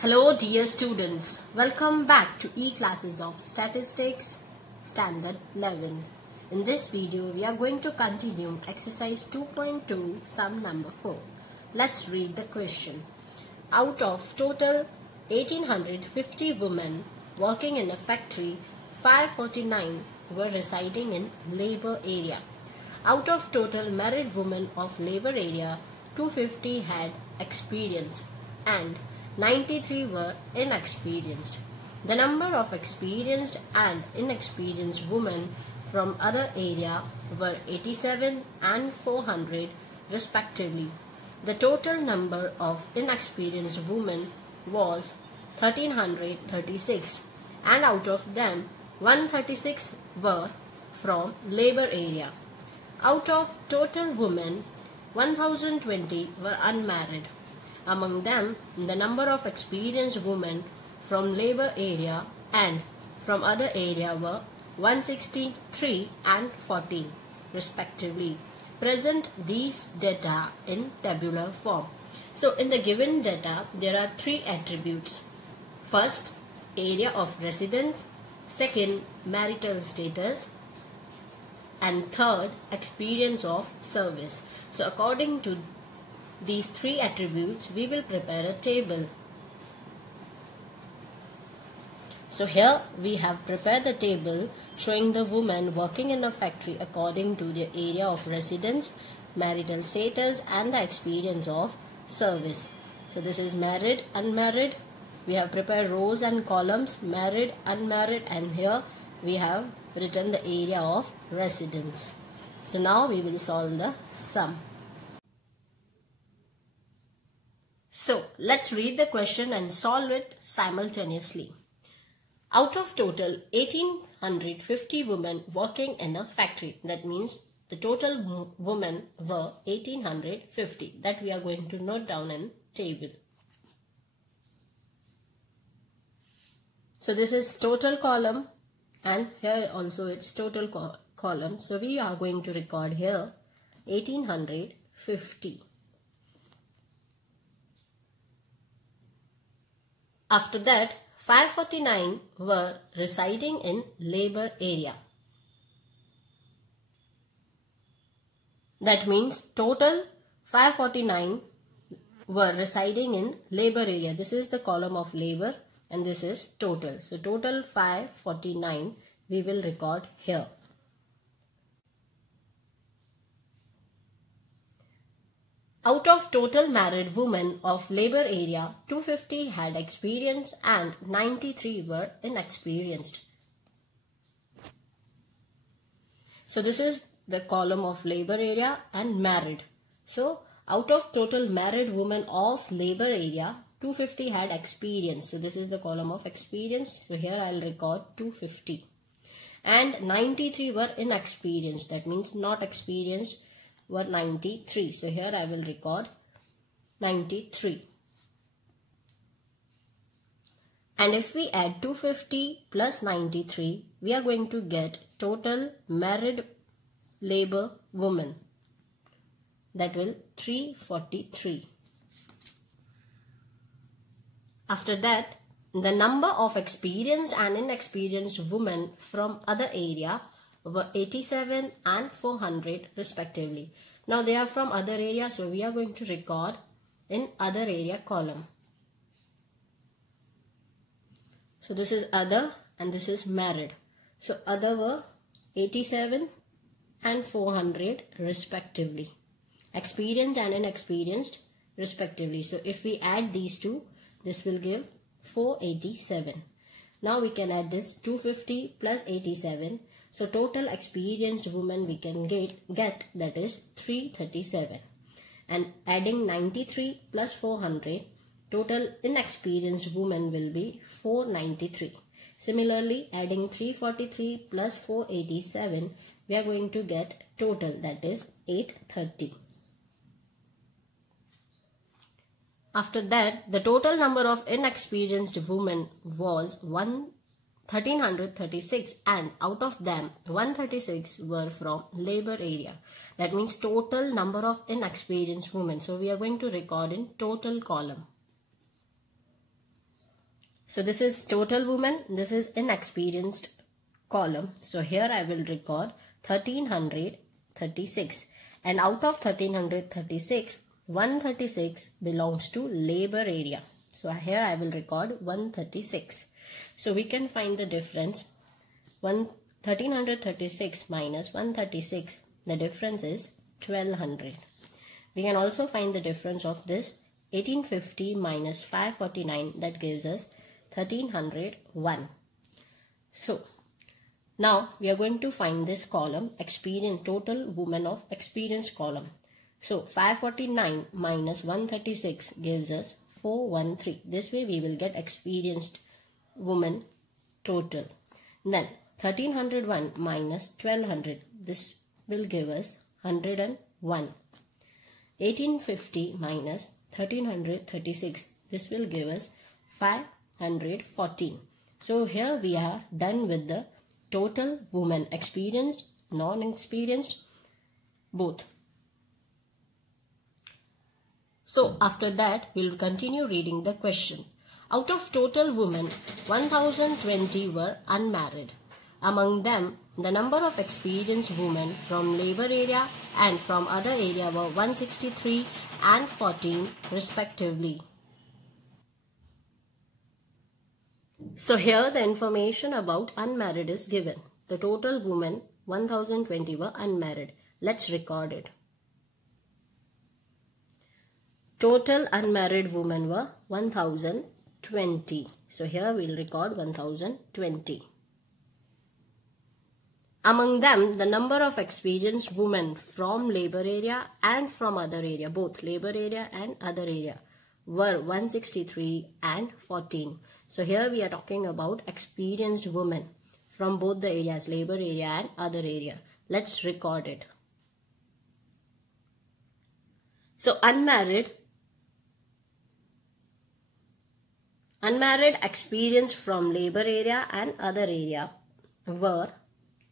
Hello dear students, welcome back to E-Classes of Statistics Standard 11. In this video we are going to continue exercise 2.2 sum number 4. Let's read the question. Out of total 1850 women working in a factory, 549 were residing in labor area. Out of total married women of labor area, 250 had experience and 93 were inexperienced. The number of experienced and inexperienced women from other area were 87 and 400 respectively. The total number of inexperienced women was 1336, and out of them 136 were from labor area. Out of total women, 1020 were unmarried. Among them, the number of experienced women from labor area and from other area were 163 and 14 respectively. Present these data in tabular form. So in the given data, there are three attributes. First, area of residence. Second, marital status. And third, experience of service. So according to these three attributes, we will prepare a table. So here we have prepared the table showing the women working in a factory according to the area of residence, marital status and the experience of service. So this is married, unmarried. We have prepared rows and columns, married, unmarried, and here we have written the area of residence. So now we will solve the sum. So let's read the question and solve it simultaneously. Out of total 1850 women working in a factory, that means the total women were 1850. That we are going to note down in table. So this is total column and here also it's total column. So we are going to record here 1850. After that, 549 were residing in labor area. That means total 549 were residing in labor area. This is the column of labor and this is total. So total 549 we will record here. Out of total married women of labor area, 250 had experience and 93 were inexperienced. So this is the column of labor area and married. So out of total married women of labor area, 250 had experience. So this is the column of experience. So here I will record 250. And 93 were inexperienced. That means not experienced were 93. So here I will record 93. And if we add 250 plus 93, we are going to get total married labor women. That will 343. After that, the number of experienced and inexperienced women from other area were 87 and 400 respectively. Now they are from other area, so we are going to record in other area column. So this is other and this is married. So other were 87 and 400 respectively. Experienced and inexperienced respectively. So if we add these two, this will give 487. Now we can add this 250 plus 87. So total experienced women we can get that is 337. And adding 93 plus 400, total inexperienced women will be 493. Similarly, adding 343 plus 487, we are going to get total that is 830. After that, the total number of inexperienced women was 1336 and out of them 136 were from labor area. That means total number of inexperienced women. So we are going to record in total column. So this is total women, this is inexperienced column. So here I will record 1336, and out of 1336, 136 belongs to labor area. So here I will record 136. So we can find the difference. 1336 minus 136, the difference is 1200. We can also find the difference of this 1850 minus 549, that gives us 1301. So now we are going to find this column, experience, total women of experienced column. So 549 minus 136 gives us 413. This way we will get experienced women total. Then 1301 minus 1200, this will give us 101. 1850 minus 1336, this will give us 514. So here we are done with the total women, experienced, non-experienced, both. So after that we will continue reading the question. Out of total women, 1020 were unmarried. Among them, the number of experienced women from labor area and from other area were 163 and 14 respectively. So here the information about unmarried is given. The total women 1020 were unmarried. Let's record it. Total unmarried women were 1020. So here we will record 1020. Among them, the number of experienced women from labor area and from other area, both labor area and other area, were 163 and 14. So here we are talking about experienced women from both the areas, labor area and other area. Let's record it. So unmarried experienced from labor area and other area were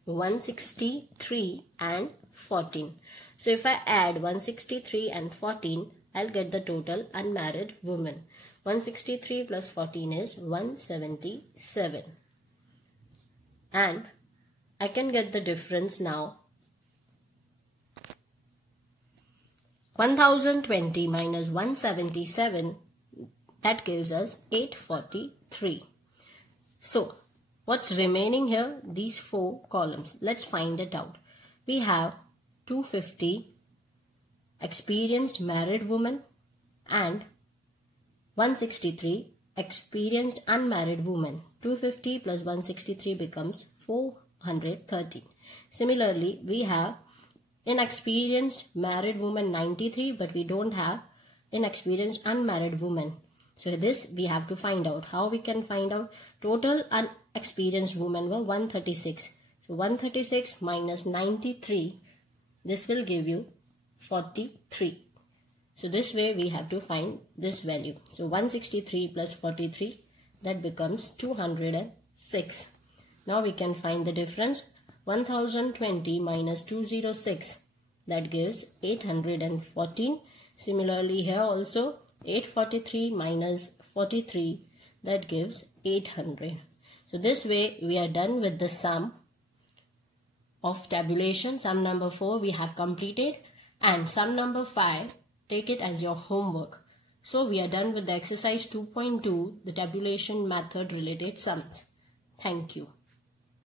163 and 14. So if I add 163 and 14, I'll get the total unmarried women. 163 plus 14 is 177. And I can get the difference now. 1020 minus 177, that gives us 843. So what's remaining here? These four columns. Let's find it out. We have 250 experienced married women and 163 experienced unmarried women. 250 plus 163 becomes 413. Similarly, we have inexperienced married women 93, but we don't have inexperienced unmarried women. So this we have to find out. How we can find out? Total unexperienced women were 136. So 136 minus 93, this will give you 43. So this way we have to find this value. So 163 plus 43, that becomes 206. Now we can find the difference. 1020 minus 206, that gives 814. Similarly here also 843 minus 43, that gives 800. So this way we are done with the sum of tabulation. Sum number 4 we have completed, and sum number 5, take it as your homework. So we are done with the exercise 2.2, the tabulation method related sums. Thank you.